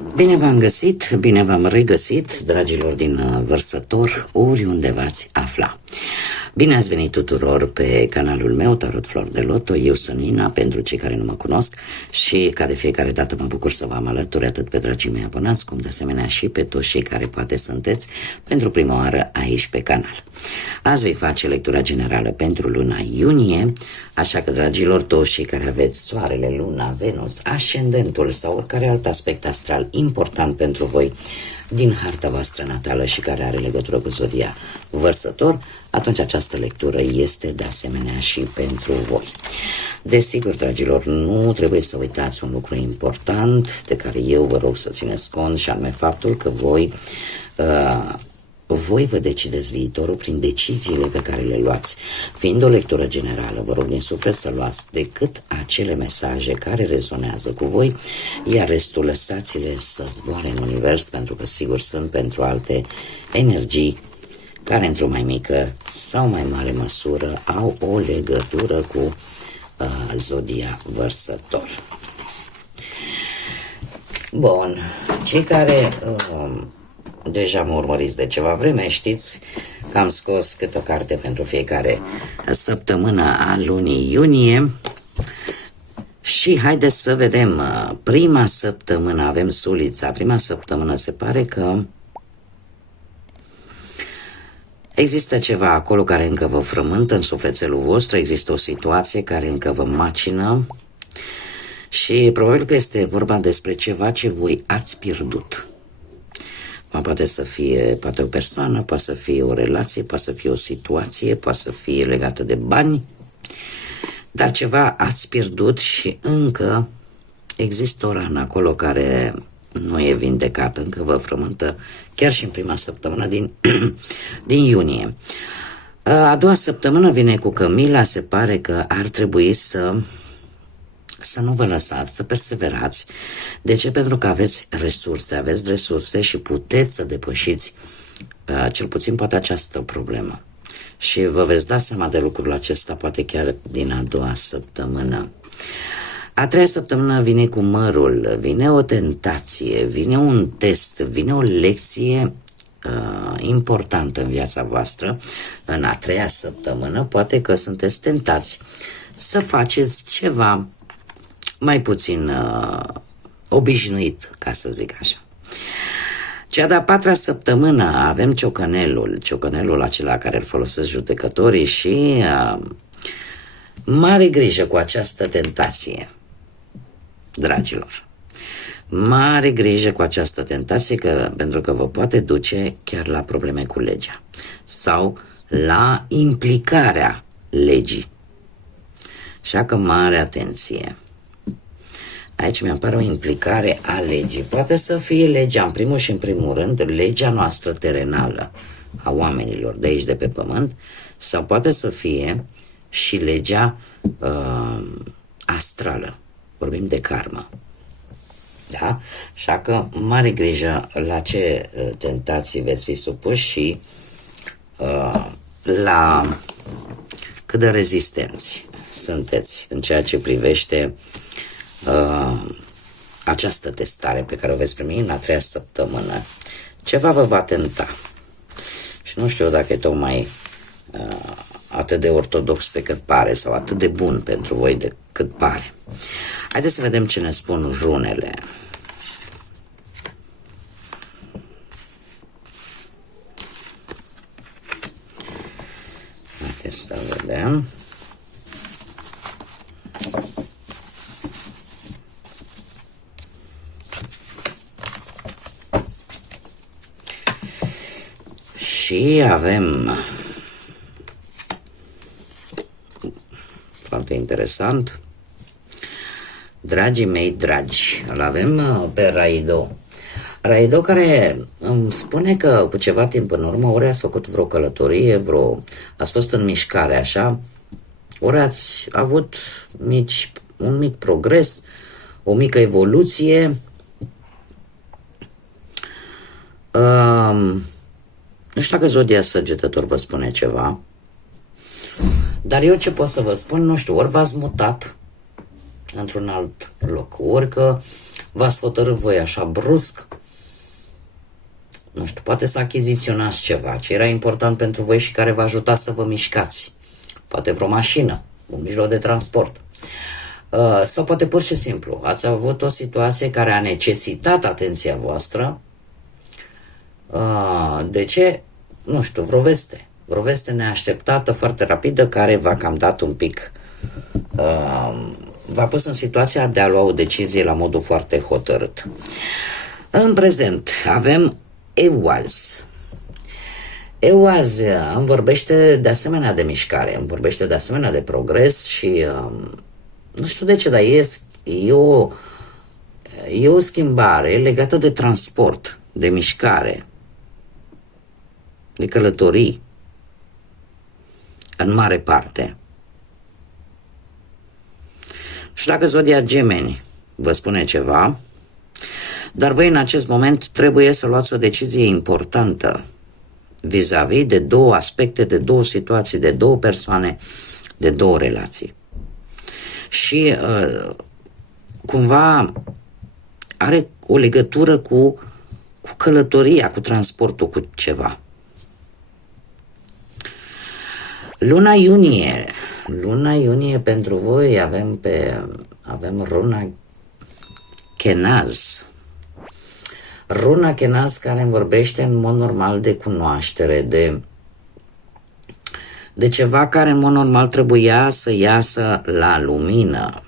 Bine v-am găsit, bine v-am regăsit, dragilor din Vărsător, oriunde v-ați afla. Bine ați venit tuturor pe canalul meu, Tarot Flor de Loto. Eu sunt Nina, pentru cei care nu mă cunosc, și ca de fiecare dată mă bucur să vă am alături atât pe dragii mei abonați, cum de asemenea și pe toți cei care poate sunteți pentru prima oară aici pe canal. Azi voi face lectura generală pentru luna iunie, așa că, dragilor, toți cei care aveți soarele, luna, Venus, ascendentul sau oricare alt aspect astral important pentru voi din harta voastră natală și care are legătură cu zodia Vărsător, atunci această lectură este de asemenea și pentru voi. Desigur, dragilor, nu trebuie să uitați un lucru important de care eu vă rog să țineți cont, și anume faptul că voi vă decideți viitorul prin deciziile pe care le luați. Fiind o lectură generală, vă rog din suflet să luați decât acele mesaje care rezonează cu voi, iar restul lăsați-le să zboare în univers, pentru că sigur sunt pentru alte energii care într-o mai mică sau mai mare măsură au o legătură cu zodia Vărsător. Bun, cei care deja mă urmăriți de ceva vreme, știți că am scos câte o carte pentru fiecare săptămână a lunii iunie. Și haideți să vedem, prima săptămână avem Sulița. Prima săptămână se pare că există ceva acolo care încă vă frământă în sufletelul vostru, există o situație care încă vă macină și probabil că este vorba despre ceva ce voi ați pierdut. Poate să fie poate o persoană, poate să fie o relație, poate să fie o situație, poate să fie legată de bani, dar ceva ați pierdut și încă există o rană acolo care nu e vindecată, încă vă frământă chiar și în prima săptămână din iunie. A doua săptămână vine cu Cămila, se pare că ar trebui să nu vă lăsați, să perseverați. De ce? Pentru că aveți resurse și puteți să depășiți cel puțin poate această problemă. Și vă veți da seama de lucrul acesta poate chiar din a doua săptămână. A treia săptămână vine cu Mărul, vine o tentație, vine un test, vine o lecție importantă în viața voastră. În a treia săptămână poate că sunteți tentați să faceți ceva mai puțin obișnuit, ca să zic așa. Cea de-a patra săptămână avem ciocănelul acela care îl folosesc judecătorii și mare grijă cu această tentație, dragilor. Mare grijă cu această tentație, pentru că vă poate duce chiar la probleme cu legea sau la implicarea legii. Așa că mare atenție. Aici mi-apare o implicare a legii. Poate să fie legea, în primul și în primul rând, legea noastră terenală a oamenilor de aici, de pe pământ, sau poate să fie și legea astrală. Vorbim de karmă. Da? Așa că mare grijă la ce tentații veți fi supuși și la cât de rezistenți sunteți în ceea ce privește această testare pe care o veți primi în a treia săptămână. Ceva vă va tenta și nu știu dacă e tocmai atât de ortodox pe cât pare sau atât de bun pentru voi de cât pare. Haideți să vedem ce ne spun runele. Haideți să vedem. Și avem, foarte interesant, dragii mei dragi, îl avem pe Raido. Raido care îmi spune că cu ceva timp în urmă, ori ați făcut vreo călătorie, ați fost în mișcare așa, ori ați avut un mic progres, o mică evoluție. Nu știu dacă zodia Săgetător vă spune ceva, dar eu ce pot să vă spun, nu știu, ori v-ați mutat într-un alt loc, ori că v-ați hotărât voi așa brusc, nu știu, poate să achiziționați ceva ce era important pentru voi și care v-a ajutat să vă mișcați. Poate vreo mașină, un mijloc de transport. Sau poate pur și simplu ați avut o situație care a necesitat atenția voastră. De ce? Nu știu, vreo veste neașteptată, foarte rapidă, care v-a cam dat un pic, v-a pus în situația de a lua o decizie la modul foarte hotărât. În prezent avem Eoaz. Eoaz îmi vorbește de asemenea de mișcare, îmi vorbește de asemenea de progres și nu știu de ce, dar e o schimbare legată de transport, de mișcare, de călătorii, în mare parte. Nu știu dacă zodia Gemeni vă spune ceva, dar voi în acest moment trebuie să luați o decizie importantă vis-a-vis de două aspecte, de două situații, de două persoane, de două relații. Și cumva are o legătură cu călătoria, cu transportul, cu ceva. Luna iunie pentru voi avem runa Kenaz. Runa Kenaz care îmi vorbește în mod normal de cunoaștere, de ceva care în mod normal trebuia să iasă la lumină.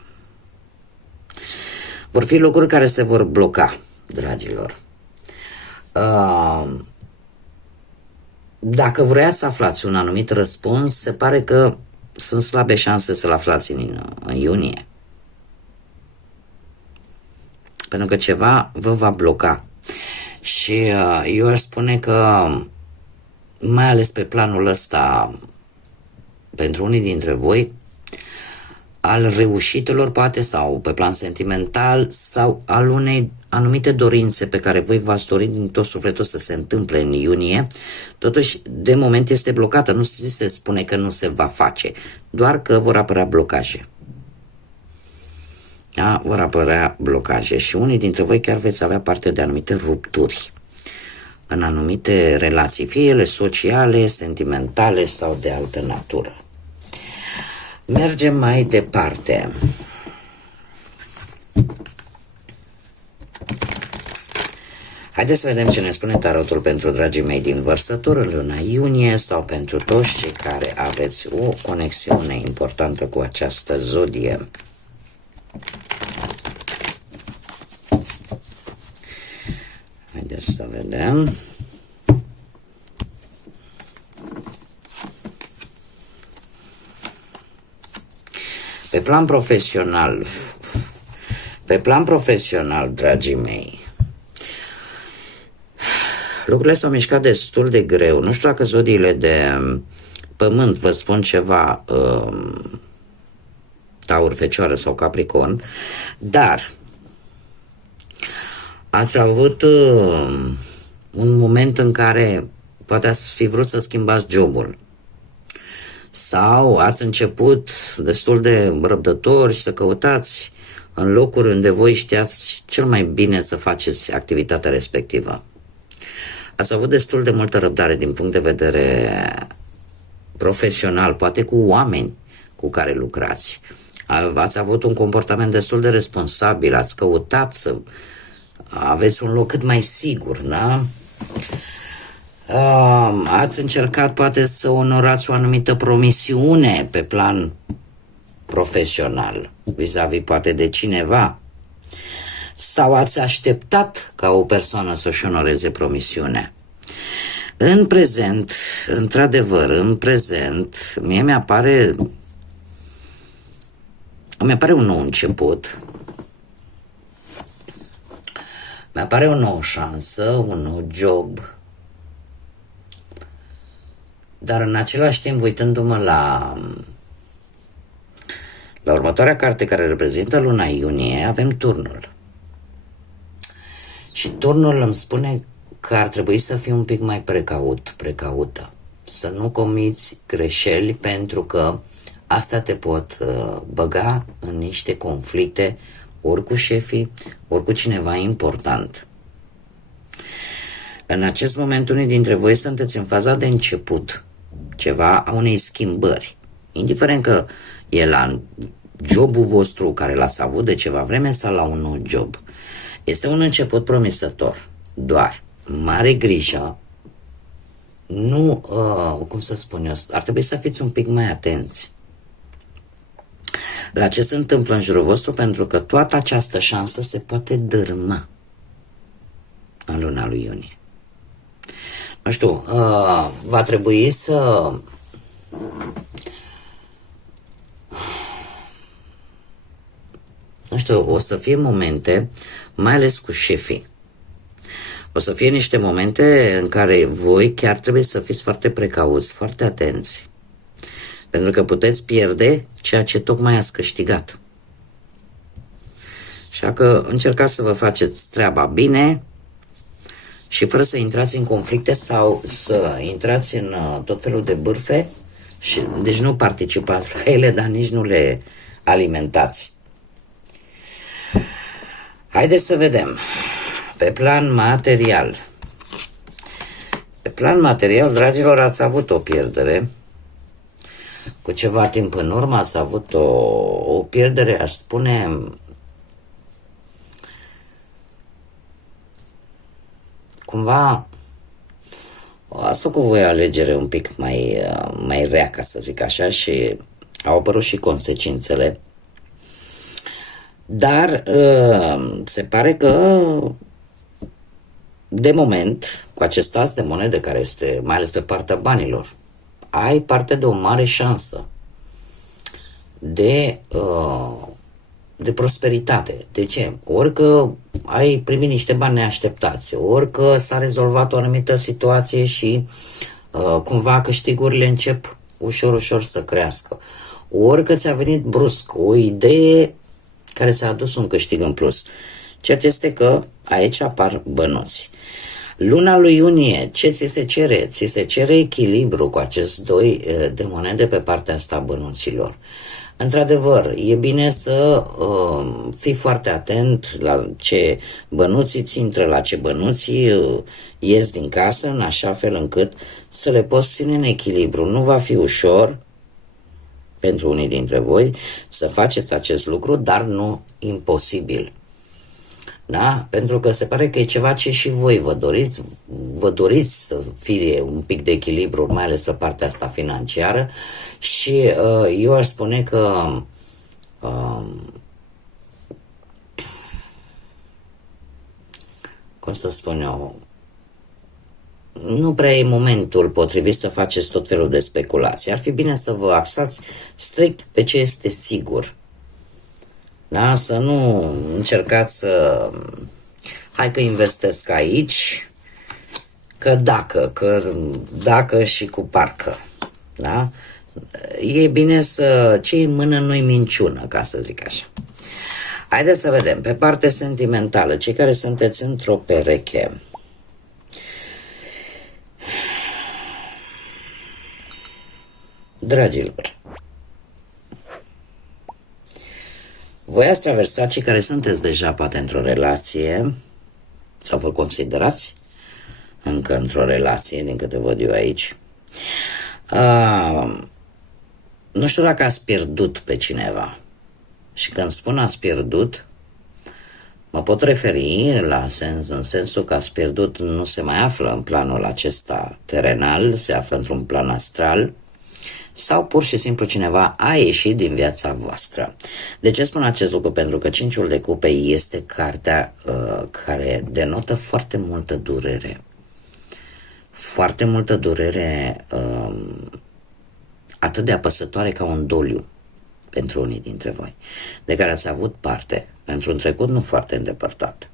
Vor fi lucruri care se vor bloca, dragilor. Dacă vreați să aflați un anumit răspuns, se pare că sunt slabe șanse să-l aflați în iunie. Pentru că ceva vă va bloca. Și eu aș spune că, mai ales pe planul ăsta, pentru unii dintre voi, al reușitelor poate, sau pe plan sentimental, sau al unei anumite dorințe pe care voi v-ați dorit din tot sufletul să se întâmple în iunie, totuși de moment este blocată, nu se spune că nu se va face, doar că vor apărea blocaje. Da? Vor apărea blocaje și unii dintre voi chiar veți avea parte de anumite rupturi în anumite relații, fie ele sociale, sentimentale sau de altă natură. Mergem mai departe. Haideți să vedem ce ne spune tarotul pentru dragii mei din Vărsător în luna iunie sau pentru toți cei care aveți o conexiune importantă cu această zodie. Haideți să vedem. Pe plan profesional, dragii mei, lucrurile s-au mișcat destul de greu. Nu știu dacă zodiile de pământ vă spun ceva, Taur, Fecioară sau Capricorn, dar ați avut un moment în care poate ați fi vrut să schimbați jobul sau ați început destul de răbdători să căutați în locuri unde voi știați cel mai bine să faceți activitatea respectivă. Ați avut destul de multă răbdare din punct de vedere profesional, poate cu oameni cu care lucrați. Ați avut un comportament destul de responsabil, ați căutat să aveți un loc cât mai sigur, da? Ați încercat poate să onorați o anumită promisiune pe plan profesional, vis-a-vis poate de cineva, sau ați așteptat ca o persoană să-și onoreze promisiunea. În prezent, într-adevăr, mie mi-apare un nou început, mi-apare o nouă șansă, un nou job, dar în același timp, uitându-mă la următoarea carte care reprezintă luna iunie, avem turnul. Și turnul îmi spune că ar trebui să fii un pic mai precaută, să nu comiți greșeli, pentru că asta te pot băga în niște conflicte ori cu șefii, ori cu cineva important. În acest moment, unii dintre voi sunteți în faza de început ceva a unei schimbări. Indiferent că e la jobul vostru care l-ați avut de ceva vreme sau la un nou job. Este un început promisător. Doar mare grijă. Nu, cum să spun eu, ar trebui să fiți un pic mai atenți la ce se întâmplă în jurul vostru, pentru că toată această șansă se poate dărâma în luna lui iunie. Nu știu, va trebui să nu știu, o să fie momente, mai ales cu șefii. O să fie niște momente în care voi chiar trebuie să fiți foarte precauți, foarte atenți. Pentru că puteți pierde ceea ce tocmai ați câștigat. Așa că încercați să vă faceți treaba bine și fără să intrați în conflicte sau să intrați în tot felul de bârfe. Și, deci nu participați la ele, dar nici nu le alimentați. Haideți să vedem. Pe plan material. Pe plan material, dragilor, ați avut o pierdere. Cu ceva timp în urmă ați avut o pierdere, aș spune, cumva, ați făcut voi o alegere un pic mai rea, ca să zic așa, și au apărut și consecințele. Dar se pare că de moment, cu acest as de monede care este mai ales pe partea banilor, ai parte de o mare șansă de prosperitate. De ce? Ori că ai primit niște bani neașteptați, ori că s-a rezolvat o anumită situație și cumva câștigurile încep ușor, ușor să crească. Ori că ți-a venit brusc o idee care ți-a adus un câștig în plus. Cert este că aici apar bănuți. Luna lui iunie, ce ți se cere? Ți se cere echilibru cu acest doi de monede pe partea asta a bănuților. Într-adevăr, e bine să fii foarte atent la ce bănuți îți intră, la ce bănuți ies din casă, în așa fel încât să le poți ține în echilibru. Nu va fi ușor pentru unii dintre voi să faceți acest lucru, dar nu imposibil. Da? Pentru că se pare că e ceva ce și voi vă doriți să fie un pic de echilibru, mai ales pe partea asta financiară, și eu aș spune că cum să spun eu, nu prea e momentul potrivit să faceți tot felul de speculații. Ar fi bine să vă axați strict pe ce este sigur. Da? Să nu încercați să... Hai că investesc aici, că dacă și cu parcă. Da? E bine să... ce în mână nu-i minciună, ca să zic așa. Haideți să vedem. Pe partea sentimentală, cei care sunteți într-o pereche. Dragilor, voi ați traversat, cei care sunteți deja poate într-o relație sau vă considerați încă într-o relație, din câte văd eu aici. Nu știu dacă ați pierdut pe cineva. Și când spun ați pierdut, mă pot referi în sensul că ați pierdut, nu se mai află în planul acesta terenal, se află într-un plan astral, sau pur și simplu cineva a ieșit din viața voastră. De ce spun acest lucru? Pentru că Cinciul de Cupe este cartea care denotă foarte multă durere. Foarte multă durere, atât de apăsătoare ca un doliu pentru unii dintre voi, de care ați avut parte într-un trecut nu foarte îndepărtat.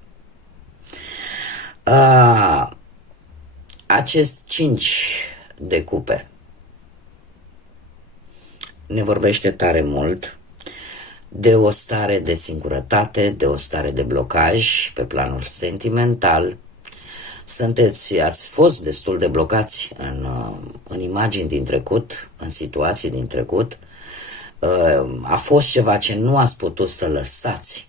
Acest 5 de cupe ne vorbește tare mult de o stare de singurătate, de o stare de blocaj pe planul sentimental. Ați fost destul de blocați în imagini din trecut, în situații din trecut. A fost ceva ce nu ați putut să lăsați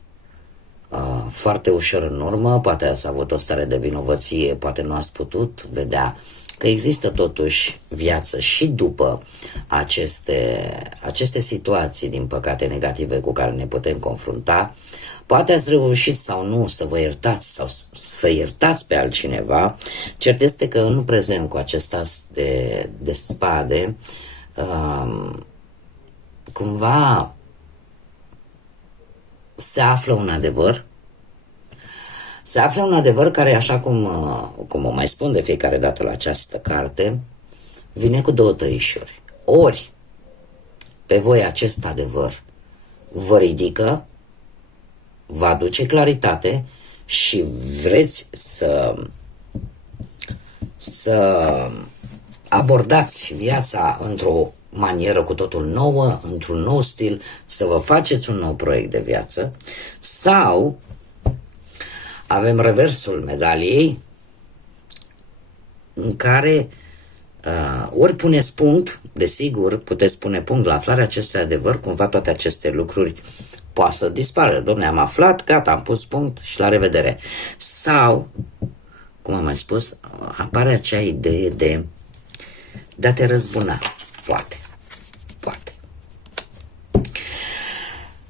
foarte ușor în urmă, poate ați avut o stare de vinovăție, poate nu ați putut vedea că există totuși viață și după aceste situații, din păcate, negative cu care ne putem confrunta. Poate ați reușit sau nu să vă iertați sau să iertați pe altcineva. Cert este că în prezent, cu acest as de spade, cumva se află un adevăr. Se află un adevăr care, așa cum o mai spun de fiecare dată la această carte, vine cu două tăișuri. Ori pe voi acest adevăr vă ridică, vă aduce claritate și vreți să abordați viața într-o manieră cu totul nouă, într-un nou stil, să vă faceți un nou proiect de viață, sau avem reversul medaliei, în care ori puneți punct, desigur, puteți pune punct la aflarea acestui adevăr, cumva toate aceste lucruri poate să dispară. Dom'le, am aflat, gata, am pus punct și la revedere. Sau, cum am mai spus, apare acea idee de a te răzbuna. Poate.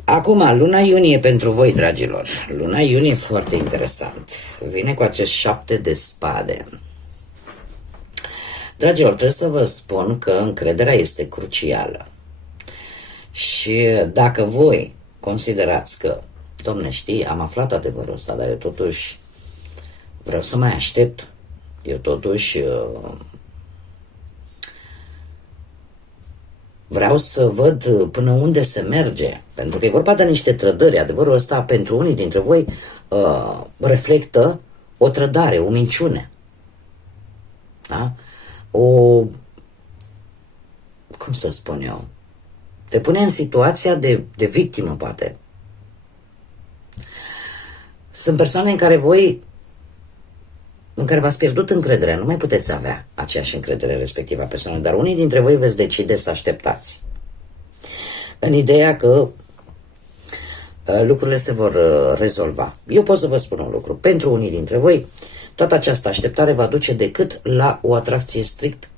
Acum, luna iunie pentru voi, dragilor. Luna iunie foarte interesant. Vine cu acest 7 de spade. Dragilor, trebuie să vă spun că încrederea este crucială. Și dacă voi considerați că, domne, știi, am aflat adevărul ăsta, dar eu totuși vreau să mai aștept, eu totuși vreau să văd până unde se merge, pentru că e vorba de niște trădări. Adevărul ăsta pentru unii dintre voi reflectă o trădare, o minciune. Da? Cum să spun eu? Te pune în situația de victimă, poate. Sunt persoane în care v-ați pierdut încrederea, nu mai puteți avea aceeași încredere respectivă a persoanei, dar unii dintre voi veți decide să așteptați. În ideea că lucrurile se vor rezolva. Eu pot să vă spun un lucru. Pentru unii dintre voi, toată această așteptare va duce decât la o atracție strict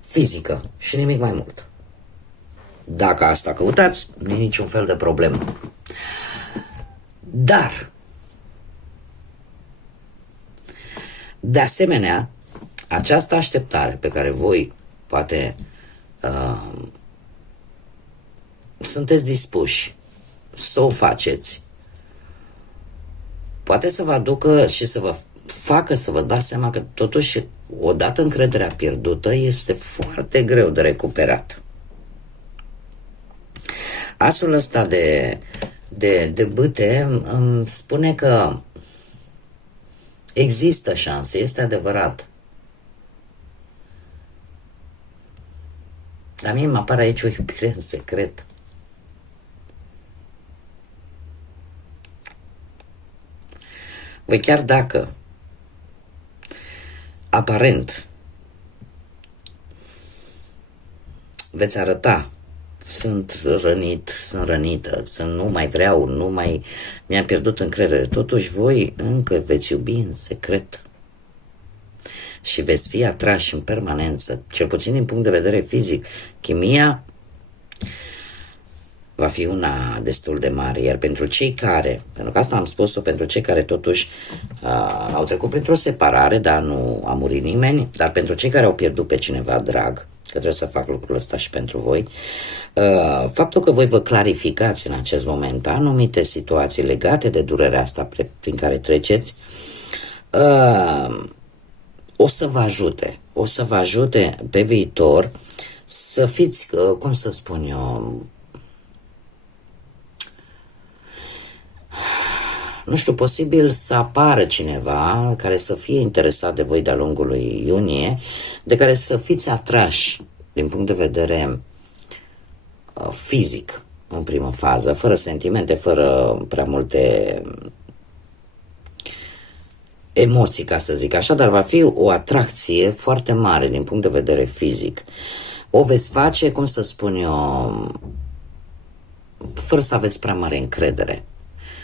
fizică și nimic mai mult. Dacă asta căutați, nu e niciun fel de problemă. Dar, de asemenea, această așteptare pe care voi poate sunteți dispuși să o faceți, poate să vă aducă și să vă facă să vă dați seama că totuși, odată încrederea pierdută, este foarte greu de recuperat. Asul ăsta de bâte îmi spune că există șanse, este adevărat. Dar mie mă apare aici o iubire în secret. Voi chiar dacă aparent veți arăta sunt rănit, sunt rănită, nu mai vreau, mi-am pierdut încredere, totuși voi încă veți iubi în secret și veți fi atrași în permanență, cel puțin din punct de vedere fizic. Chimia va fi una destul de mare, iar pentru că asta am spus-o, pentru cei care totuși au trecut printr-o separare, dar nu a murit nimeni, dar pentru cei care au pierdut pe cineva drag, că trebuie să fac lucrul ăsta și pentru voi, faptul că voi vă clarificați în acest moment anumite situații legate de durerea asta prin care treceți, o să vă ajute pe viitor să fiți, cum să spun eu, nu știu, posibil să apară cineva care să fie interesat de voi de-a lungul lui iunie, de care să fiți atrași din punct de vedere fizic în primă fază, fără sentimente, fără prea multe emoții, ca să zic așa, dar va fi o atracție foarte mare din punct de vedere fizic. O veți face, cum să spun eu, fără să aveți prea mare încredere.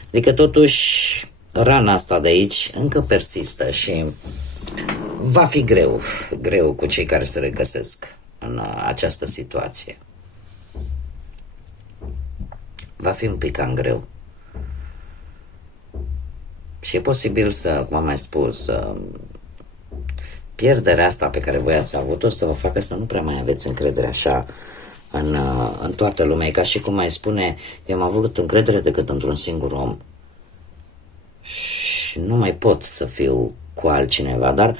Adică totuși rana asta de aici încă persistă și va fi greu cu cei care se regăsesc în această situație. Va fi un pic cam greu. Și e posibil să, cum am mai spus, pierderea asta pe care voi ați avut-o să vă facă să nu prea mai aveți încredere așa în toată lumea. E ca și cum mai spune, eu am avut încredere decât într-un singur om și nu mai pot să fiu cu altcineva. Dar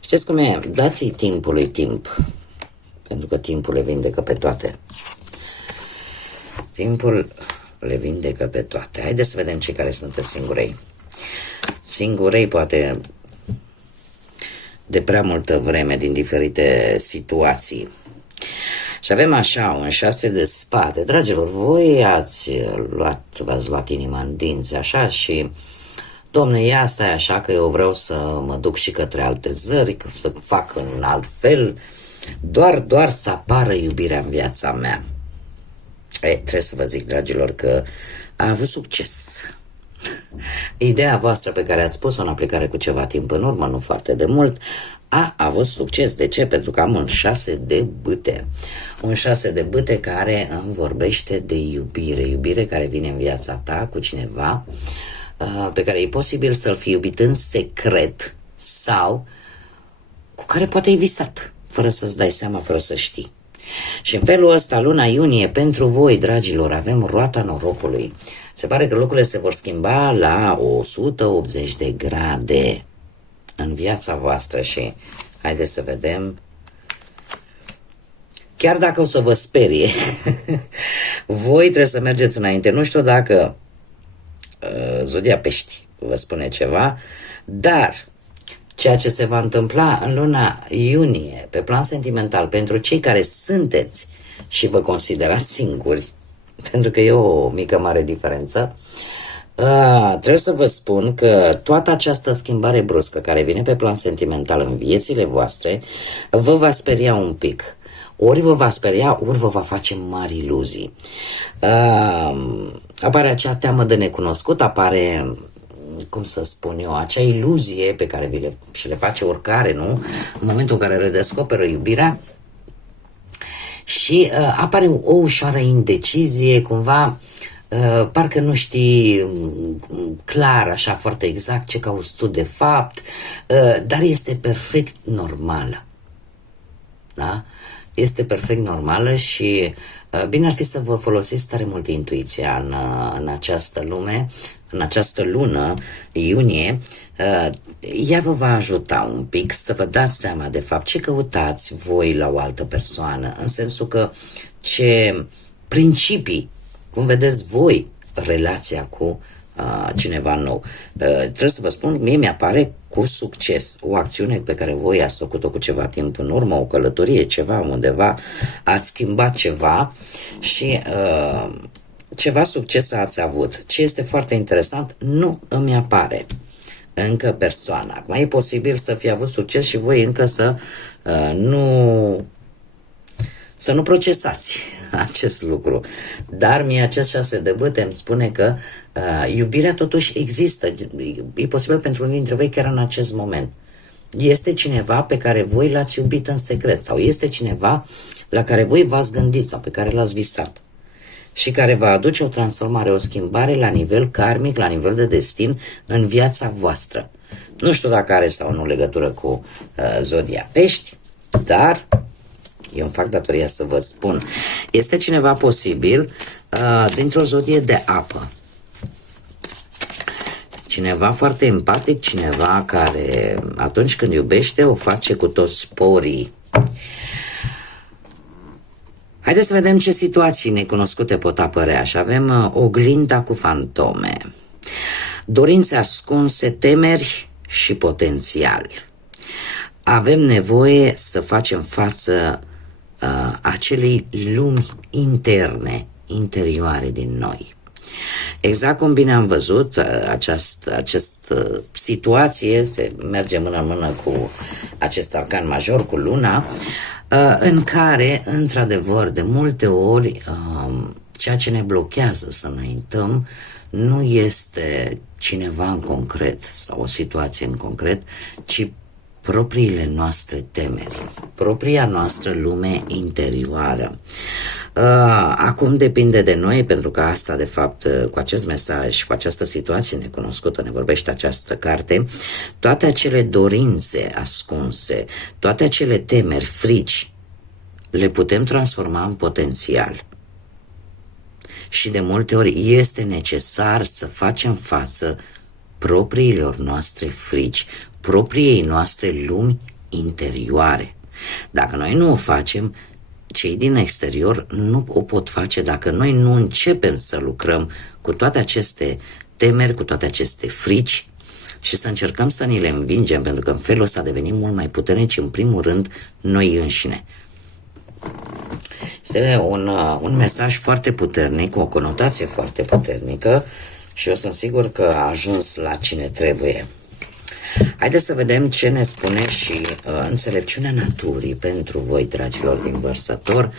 știți cum e? Dați-i timpului timp, pentru că timpul le vindecă pe toate. Timpul le vindecă pe toate. Haideți să vedem cei care sunteți singurei. Singurei poate de prea multă vreme din diferite situații. Și avem așa un 6 de spade. Dragilor, voi v-ați luat inima în dinți așa și domne, ia stai așa că eu vreau să mă duc și către alte zări, să fac în alt fel, doar să apară iubirea în viața mea. Trebuie să vă zic, dragilor, că a avut succes. Ideea voastră pe care ați pus-o în aplicare cu ceva timp în urmă, nu foarte de mult, a avut succes. De ce? Pentru că am un 6 de bâte. Un 6 de bâte care îmi vorbește de iubire. Iubire care vine în viața ta cu cineva pe care e posibil să-l fi iubit în secret sau cu care poate ai visat, fără să-ți dai seama, fără să știi. Și în felul ăsta, luna iunie, pentru voi, dragilor, avem roata norocului. Se pare că lucrurile se vor schimba la 180 de grade în viața voastră și haideți să vedem. Chiar dacă o să vă sperie, voi trebuie să mergeți înainte. Nu știu dacă Zodia Pești vă spune ceva, dar ceea ce se va întâmpla în luna iunie, pe plan sentimental, pentru cei care sunteți și vă considerați singuri, pentru că e o mică mare diferență, trebuie să vă spun că toată această schimbare bruscă care vine pe plan sentimental în viețile voastre vă va speria un pic. Ori vă va speria, ori vă va face mari iluzii. Apare acea teamă de necunoscut, apare, cum să spun eu, acea iluzie pe care și le face oricare, nu? În momentul în care redescoperă iubirea și apare o ușoară indecizie, cumva parcă nu știi clar, așa foarte exact ce cauți tu de fapt, dar este perfect normală. Da? Este perfect normală și bine ar fi să vă folosiți tare mult intuiția în această lume, în această lună, iunie. Ea vă va ajuta un pic să vă dați seama de fapt ce căutați voi la o altă persoană, în sensul că ce principii, cum vedeți voi relația cu cineva nou. Trebuie să vă spun, mie mi-apare cu succes o acțiune pe care voi ați făcut-o cu ceva timp în urmă, o călătorie, ceva undeva, ați schimbat ceva și ceva succes ați avut. Ce este foarte interesant, nu îmi apare încă persoana. Acum e posibil să fi avut succes și voi încă să nu procesați acest lucru. Dar mie acest 6 de bâte îmi spune că iubirea totuși există. E posibil pentru unii dintre voi chiar în acest moment. Este cineva pe care voi l-ați iubit în secret sau este cineva la care voi v-ați gândit sau pe care l-ați visat și care va aduce o transformare, o schimbare la nivel karmic, la nivel de destin în viața voastră. Nu știu dacă are sau nu legătură cu Zodia Pești, dar eu îmi fac datoria să vă spun. Este cineva posibil dintr-o zodie de apă. Cineva foarte empatic, cineva care atunci când iubește o face cu toți porii. Haideți să vedem ce situații necunoscute pot apărea. Și avem oglinda cu fantome, dorințe ascunse, temeri și potențial. Avem nevoie să facem față acelei lumi interne, interioare din noi. Exact cum bine am văzut, această situație se merge mână în mână cu acest arcan major, cu luna, în care, într-adevăr, de multe ori ceea ce ne blochează să înaintăm nu este cineva în concret sau o situație în concret, ci propriile noastre temeri, propria noastră lume interioară. Acum depinde de noi, pentru că asta, de fapt, cu acest mesaj, cu această situație necunoscută, ne vorbește această carte, toate acele dorințe ascunse, toate acele temeri, frici, le putem transforma în potențial. Și de multe ori este necesar să facem față propriilor noastre frici, propriei noastre lumi interioare. Dacă noi nu o facem, cei din exterior nu o pot face dacă noi nu începem să lucrăm cu toate aceste temeri, cu toate aceste frici și să încercăm să ni le învingem, pentru că în felul ăsta devenim mult mai puternici, în primul rând, noi înșine. Este un mesaj foarte puternic, o conotație foarte puternică și eu sunt sigur că a ajuns la cine trebuie. Haideți să vedem ce ne spune și înțelepciunea naturii pentru voi, dragilor din Vărsător,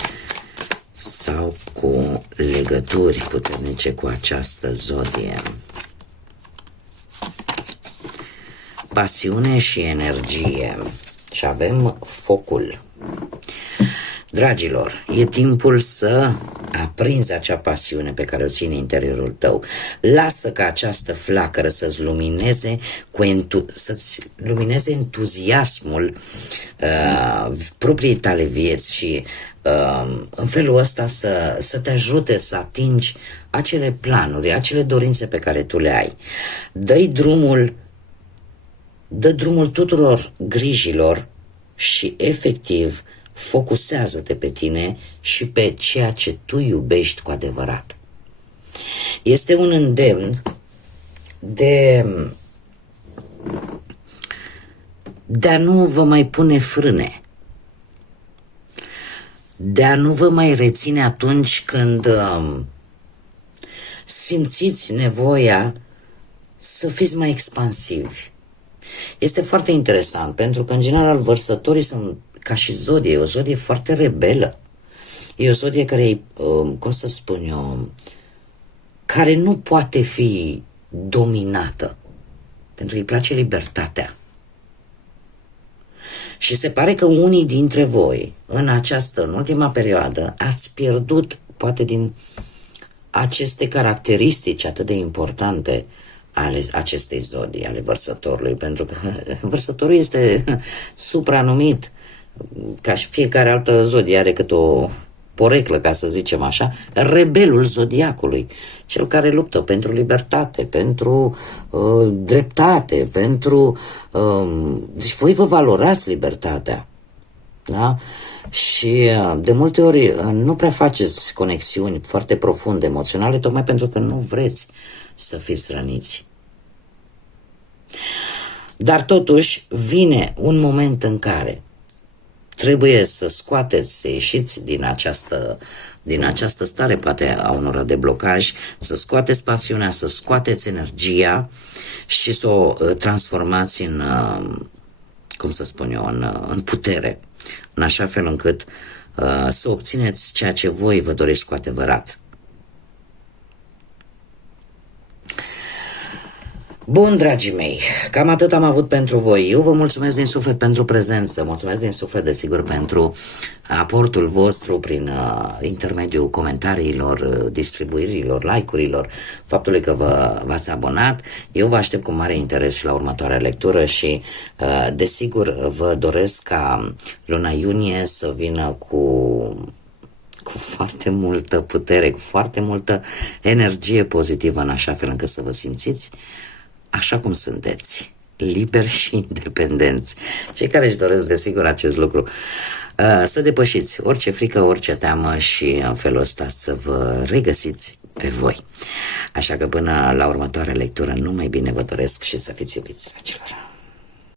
sau cu legături puternice cu această zodie. Pasiune și energie. Și avem focul. Dragilor, e timpul să aprinzi acea pasiune pe care o ții în interiorul tău. Lasă ca această flacără să-ți lumineze, să-ți lumineze entuziasmul propriei tale vieți și în felul ăsta să te ajute să atingi acele planuri, acele dorințe pe care tu le ai. Dă drumul tuturor grijilor și efectiv focusează-te pe tine și pe ceea ce tu iubești cu adevărat. Este un îndemn de a nu vă mai pune frâne, de a nu vă mai reține atunci când simțiți nevoia să fiți mai expansivi. Este foarte interesant, pentru că în general Vărsătorii sunt, ca și zodie, o zodie foarte rebelă. E o zodie care, cum să spun eu, care nu poate fi dominată, pentru că îi place libertatea. Și se pare că unii dintre voi, în ultima perioadă, ați pierdut, poate din aceste caracteristici atât de importante ale acestei zodii, ale Vărsătorului, pentru că Vărsătorul este supranumit, ca și fiecare altă zodie are cât o poreclă, ca să zicem așa, rebelul zodiacului, cel care luptă pentru libertate, pentru dreptate, deci voi vă valorați libertatea, da? Și de multe ori nu prea faceți conexiuni foarte profunde, emoționale, tocmai pentru că nu vreți să fiți răniți. Dar totuși vine un moment în care trebuie să scoateți, să ieșiți din această stare, poate a unor de blocaj, să scoateți pasiunea, să scoateți energia și să o transformați în, cum să spun eu, în putere, în așa fel încât să obțineți ceea ce voi vă doriți cu adevărat. Bun, dragii mei, cam atât am avut pentru voi. Eu vă mulțumesc din suflet pentru prezență, mulțumesc din suflet, desigur, pentru aportul vostru prin intermediul comentariilor, distribuirilor, like-urilor, faptului că v-ați abonat. Eu vă aștept cu mare interes și la următoarea lectură și, desigur, vă doresc ca luna iunie să vină cu foarte multă putere, cu foarte multă energie pozitivă, în așa fel încât să vă simțiți așa cum sunteți, liberi și independenți. Cei care își doresc, desigur, acest lucru, să depășiți orice frică, orice teamă și în felul ăsta să vă regăsiți pe voi. Așa că până la următoarea lectură, numai bine vă doresc și să fiți iubiți, dragilor.